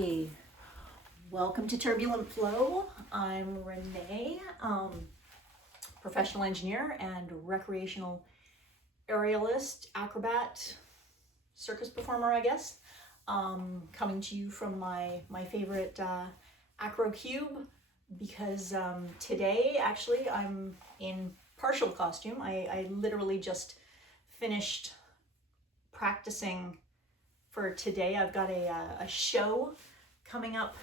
Hey, welcome to Turbulent Flow. I'm Renee, professional engineer and recreational aerialist, acrobat, circus performer, I guess. Coming to you from my favorite acro cube because today actually I'm in partial costume. I literally just finished practicing for today. I've got a show coming up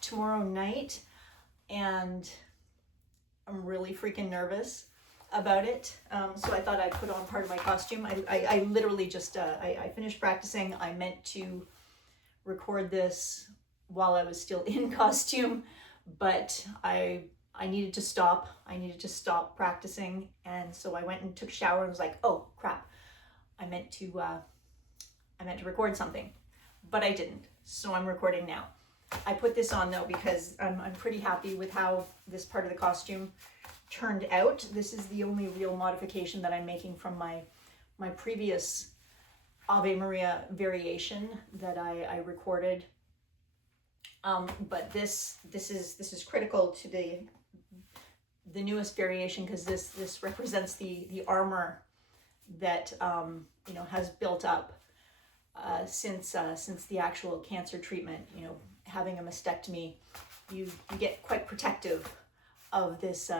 tomorrow night and I'm really freaking nervous about it. So I thought I'd put on part of my costume. I literally just, I finished practicing. I meant to record this while I was still in costume, but I needed to stop. I needed to stop practicing. And so I went and took a shower and was like, oh crap, I meant to record something, but I didn't. So I'm recording now. I put this on though because I'm pretty happy with how this part of the costume turned out. This is the only real modification that I'm making from my previous Ave Maria variation that I recorded. But this is critical to the newest variation because this represents the armor that has built up since the actual cancer treatment. Having a mastectomy, you get quite protective of this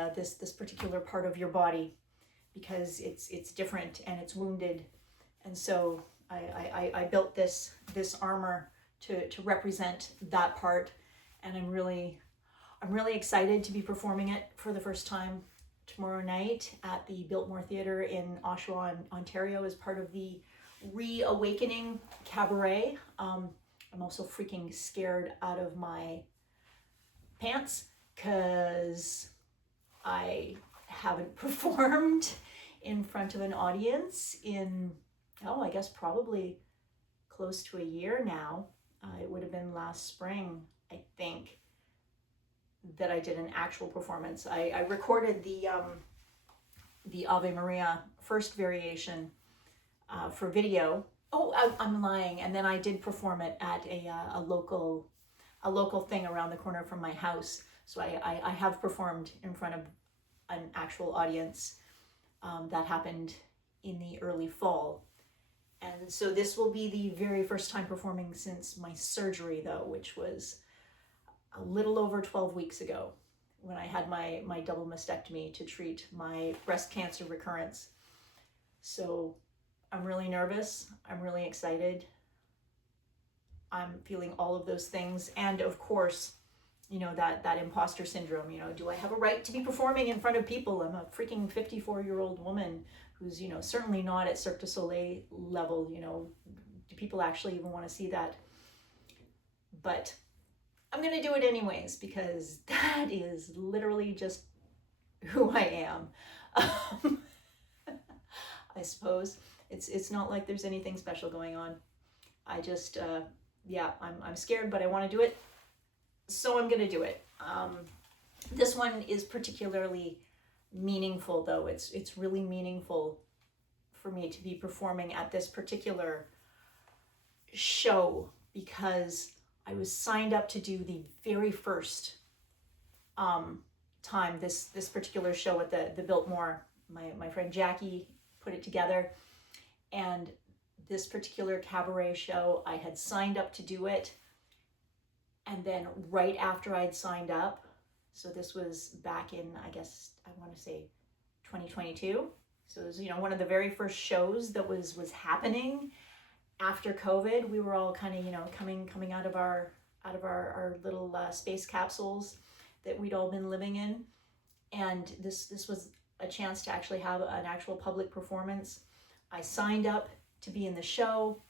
particular part of your body because it's different and it's wounded. And so I built this armor to represent that part, and I'm really excited to be performing it for the first time tomorrow night at the Biltmore Theatre in OSHAWA, Ontario, as part of the Awakening Cabaret. I'm also freaking scared out of my pants because I haven't performed in front of an audience in, I guess probably close to a year now. It would have been last spring, I think, that I did an actual performance. I recorded the Ave Maria first variation for video. I'm lying. And then I did perform it at a local thing around the corner from my house. So I have performed in front of an actual audience. That happened in the early fall. And so this will be the very first time performing since my surgery though, which was a little over 12 weeks ago when I had my double mastectomy to treat my breast cancer recurrence. So I'm really nervous. I'm really excited. I'm feeling all of those things. And of course, that imposter syndrome, do I have a right to be performing in front of people? I'm a freaking 54-year-old woman who's, certainly not at Cirque du Soleil level. Do people actually even want to see that? But I'm going to do it anyways because that is literally just who I am. I suppose. It's not like there's anything special going on. I just, I'm scared, but I want to do it. So I'm going to do it. This one is particularly meaningful though. It's really meaningful for me to be performing at this particular show because I was signed up to do the very first time this particular show at the Biltmore. My friend Jackie put it together. And this particular cabaret show, I had signed up to do it. And then right after I'd signed up, so this was back in, I guess, I want to say 2022. So it was, one of the very first shows that was happening after COVID. We were all kind of, coming out of our little space capsules that we'd all been living in. And this was a chance to actually have an actual public performance. I signed up to be in the show,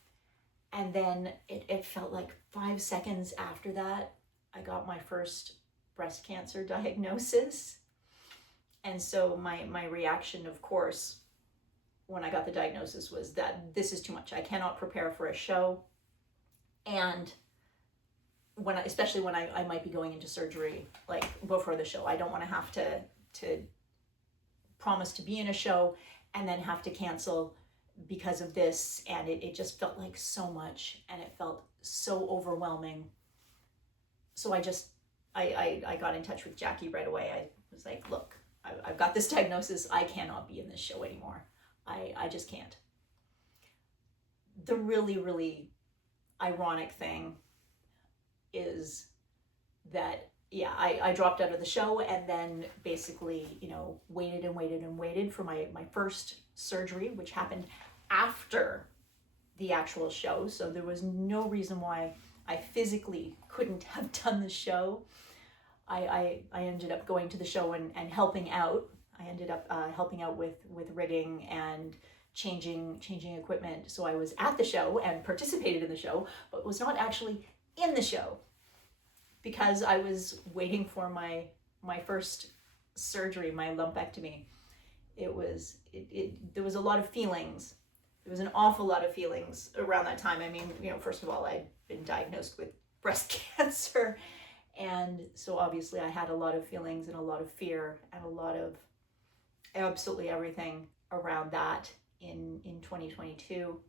and then it felt like 5 seconds after that, I got my first breast cancer diagnosis. And so my reaction, of course, when I got the diagnosis was that this is too much. I cannot prepare for a show. And especially when I might be going into surgery, like before the show, I don't want to have to promise to be in a show and then have to cancel because of this. And it just felt like so much, and it felt so overwhelming so I got in touch with Jackie right away. I was like, look, I've got this diagnosis. I cannot be in this show anymore. I just can't. The really, really ironic thing is that, yeah, I dropped out of the show, and then basically, waited and waited and waited for my first surgery, which happened after the actual show. So there was no reason why I physically couldn't have done the show. I ended up going to the show and helping out. I ended up helping out with rigging and changing equipment. So I was at the show and participated in the show, but was not actually in the show because I was waiting for my first surgery, my lumpectomy. There was a lot of feelings. There was an awful lot of feelings around that time. I mean, first of all, I'd been diagnosed with breast cancer. And so obviously I had a lot of feelings and a lot of fear and a lot of absolutely everything around that in 2022.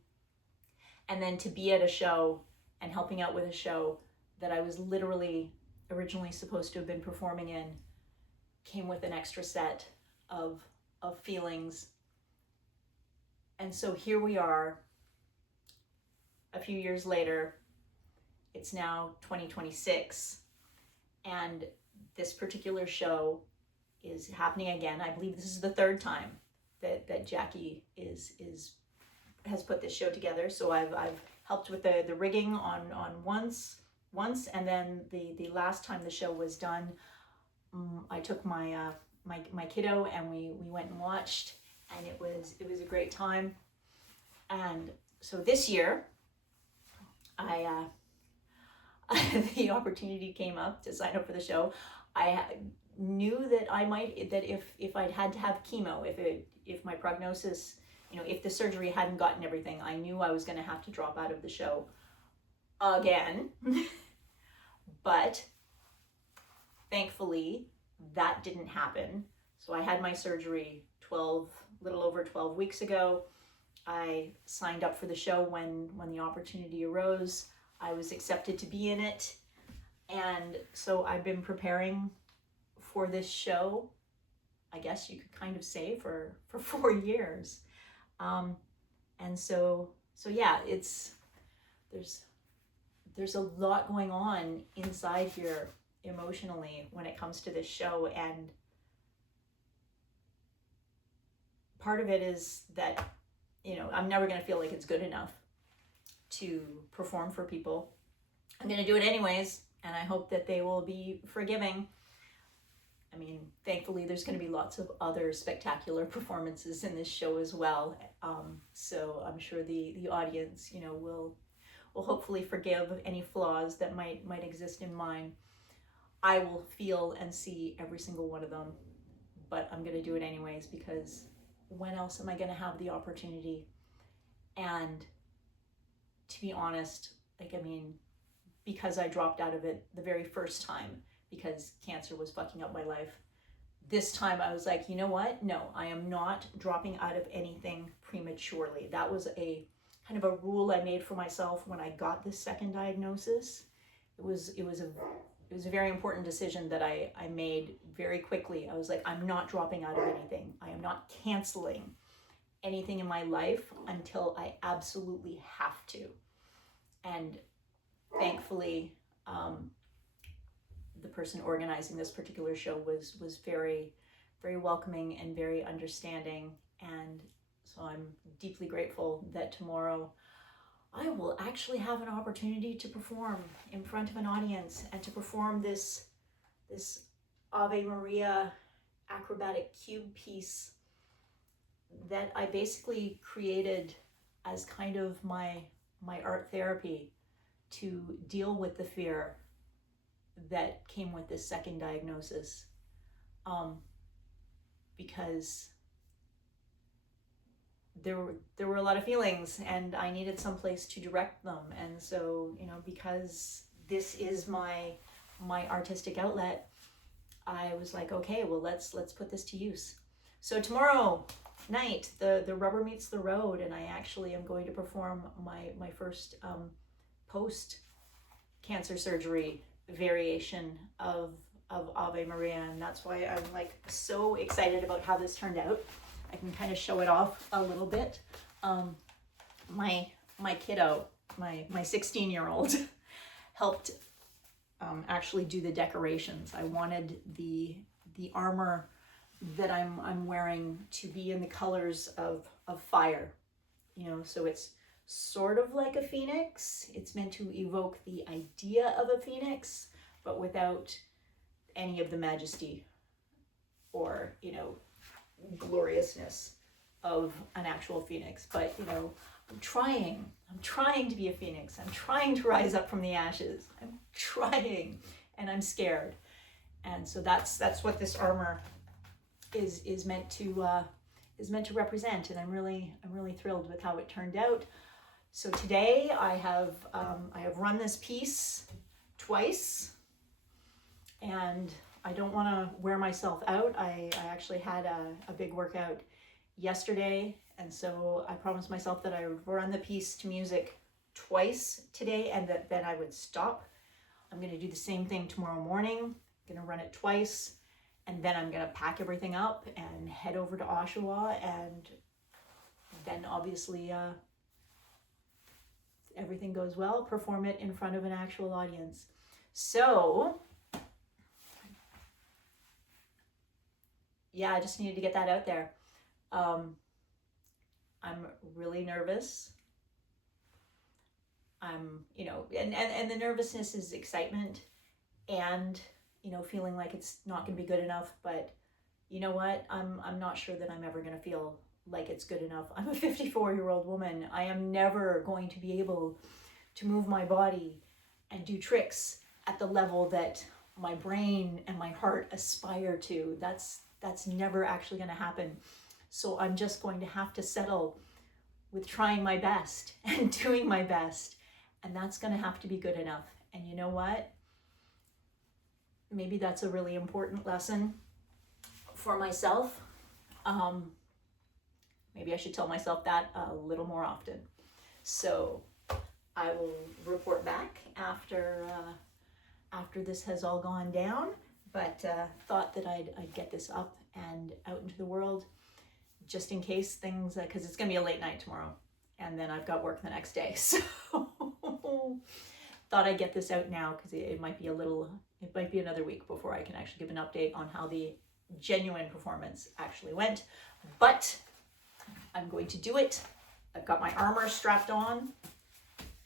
And then to be at a show and helping out with a show that I was literally originally supposed to have been performing in came with an extra set of feelings. And so here we are, a few years later. It's now 2026, and this particular show is happening again. I believe this is the third time that Jackie has put this show together. So I've helped with the rigging on once, and then the last time the show was done, I took my kiddo and we went and watched, and it was a great time. And so this year, the opportunity came up to sign up for the show. I knew that if I'd had to have chemo, if my prognosis, if the surgery hadn't gotten everything, I knew I was going to have to drop out of the show again. But thankfully, that didn't happen. So I had my surgery little over 12 weeks ago. I signed up for the show when the opportunity arose. I was accepted to be in it. And so I've been preparing for this show, I guess you could kind of say, for 4 years. And so yeah, there's a lot going on inside here emotionally when it comes to this show. And part of it is that, I'm never going to feel like it's good enough to perform for people. I'm going to do it anyways, and I hope that they will be forgiving. I mean, thankfully, there's going to be lots of other spectacular performances in this show as well. So I'm sure the audience, will hopefully forgive any flaws that might exist in mine. I will feel and see every single one of them, but I'm going to do it anyways, because when else am I going to have the opportunity? And to be honest, because I dropped out of it the very first time because cancer was fucking up my life, this time I was like, you know what? No, I am not dropping out of anything prematurely. That was a kind of a rule I made for myself when I got this second diagnosis. It was a very important decision that I made very quickly. I was like, I'm not dropping out of anything. I am not canceling anything in my life until I absolutely have to. And thankfully, the person organizing this particular show was very, very welcoming and very understanding. And so I'm deeply grateful that tomorrow I will actually have an opportunity to perform in front of an audience and to perform this Ave Maria acrobatic cube piece that I basically created as kind of my art therapy to deal with the fear that came with this second diagnosis, because there were a lot of feelings and I needed some place to direct them. And so, because this is my artistic outlet, I was like, okay, well, let's put this to use. So tomorrow night, the rubber meets the road, and I actually am going to perform my first post-cancer surgery variation of Ave Maria, and that's why I'm like so excited about how this turned out. I can kind of show it off a little bit. My kiddo, my 16-year-old, helped actually do the decorations. I wanted the armor that I'm wearing to be in the colors of fire, you know, so it's sort of like a phoenix. It's meant to evoke the idea of a phoenix, but without any of the majesty or, you know, gloriousness of an actual phoenix. But, you know, I'm trying to be a phoenix. I'm trying to rise up from the ashes. I'm trying, and I'm scared. And so that's what this armor is meant to represent. And I'm really thrilled with how it turned out. So today I have run this piece twice, and I don't want to wear myself out. I actually had a big workout yesterday, and so I promised myself that I would run the piece to music twice today, and that then I would stop. I'm going to do the same thing tomorrow morning. I'm going to run it twice, and then I'm going to pack everything up and head over to OSHAWA, and then obviously everything goes well, perform it in front of an actual audience. So yeah, I just needed to get that out there. I'm really nervous. I'm, you know, and the nervousness is excitement and, you know, feeling like it's not going to be good enough. But you know what? I'm not sure that I'm ever going to feel like it's good enough. I'm a 54-year-old woman. I am never going to be able to move my body and do tricks at the level that my brain and my heart aspire to. That's never actually going to happen. So I'm just going to have to settle with trying my best and doing my best. And that's going to have to be good enough. And you know what? Maybe that's a really important lesson for myself. Maybe I should tell myself that a little more often. So I will report back after this has all gone down, but thought that I'd get this up and out into the world just in case things, because it's going to be a late night tomorrow, and then I've got work the next day. So thought I'd get this out now, because it might be another week before I can actually give an update on how the genuine performance actually went. But I'm going to do it. I've got my armor strapped on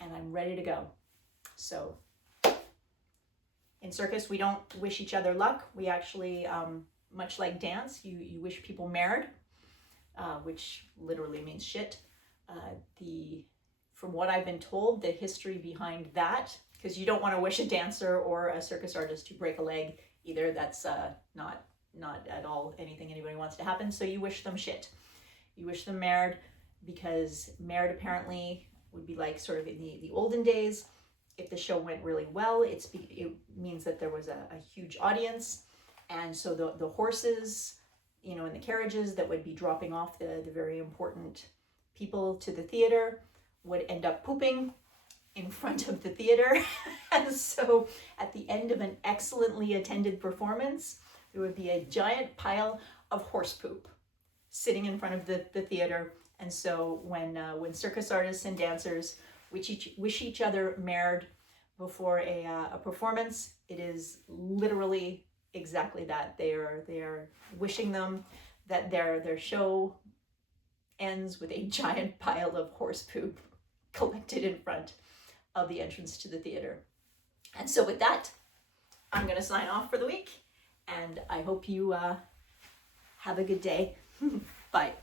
and I'm ready to go. So in circus, we don't wish each other luck. We actually, much like dance, you wish people merd, which literally means shit. From what I've been told, the history behind that, because you don't want to wish a dancer or a circus artist to break a leg either. That's not at all anything anybody wants to happen. So you wish them shit. You wish them merd, because merd apparently would be like sort of in the olden days. If the show went really well, it means that there was a huge audience. And so the horses, you know, in the carriages that would be dropping off the very important people to the theater would end up pooping in front of the theater. And so at the end of an excellently attended performance, there would be a giant pile of horse poop sitting in front of the theater. And so when circus artists and dancers wish each other merd before a performance, it is literally exactly that. They are wishing them that their show ends with a giant pile of horse poop collected in front of the entrance to the theater. And so with that, I'm going to sign off for the week, and I hope you have a good day. Bye.